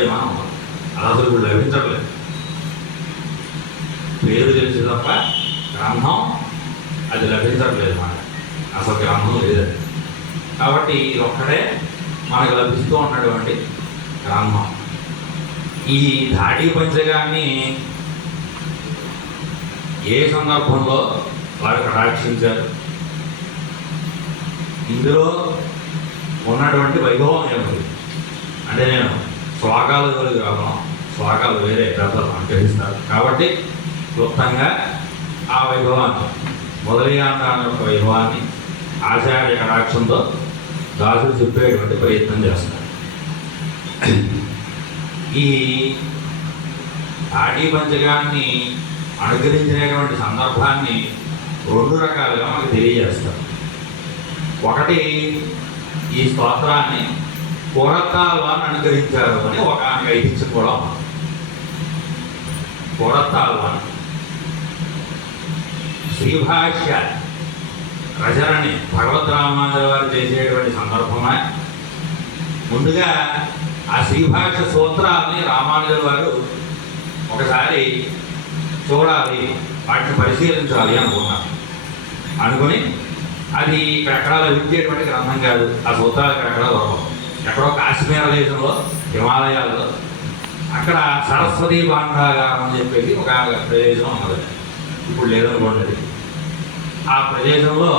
విమానం అది అసలు ఇప్పుడు లభించట్లేదు. పేరు తెలిసి తప్ప గ్రంథం అది లభించట్లేదు మాట, అసలు గ్రంథం లేదండి. కాబట్టి ఇది ఒక్కడే మనకు లభిస్తూ ఉన్నటువంటి గ్రంథం. ఈ ధాటి పంచగాన్ని ఏ సందర్భంలో వారు కటాక్షించారు, ఇందులో ఉన్నటువంటి వైభవం ఏమిటి అంటే, నేను శ్లోకాలు ఎవరికి రావడం, శ్లోకాలు వేరే పెద్దలు అనుగ్రహిస్తారు కాబట్టి క్లుప్తంగా ఆ వైభవాన్ని మొదలయ్యాన్ని యొక్క వైభవాన్ని ఆచార్య కటాక్షంతో దాసులు చెప్పేటువంటి ప్రయత్నం చేస్తారు. ఈ ఆటి పంచగాన్ని అనుగ్రహించినటువంటి సందర్భాన్ని రెండు రకాలుగా మనకు తెలియజేస్తారు. ఒకటి, ఈ స్తోత్రాన్ని కూరత్తాల్వాన్ని అనుగ్రహించారు అని ఒక ఐతిహ్యం కూడా ఉంది. కూరత్తాల్వాన్ శ్రీభాష్య రచనని భగవద్ రామానుజుల వారు చేసేటువంటి సందర్భంగా ముందుగా ఆ శ్రీభాష్య సూత్రాలని రామానుజుల వారు ఒకసారి చూడాలి, వాటిని పరిశీలించాలి అనుకుని అది ఇక్కడెక్కడా లభించేటువంటి గ్రంథం కాదు, ఆ సూత్రాలు ఇక్కడెక్కడా దొరకవు. ఎక్కడో కాశ్మీర దేశంలో హిమాలయాల్లో అక్కడ సరస్వతి భాండాగారం అని చెప్పేసి ఒక ప్రదేశం ఉన్నది, ఇప్పుడు లేదనుకోండి. ఆ ప్రదేశంలో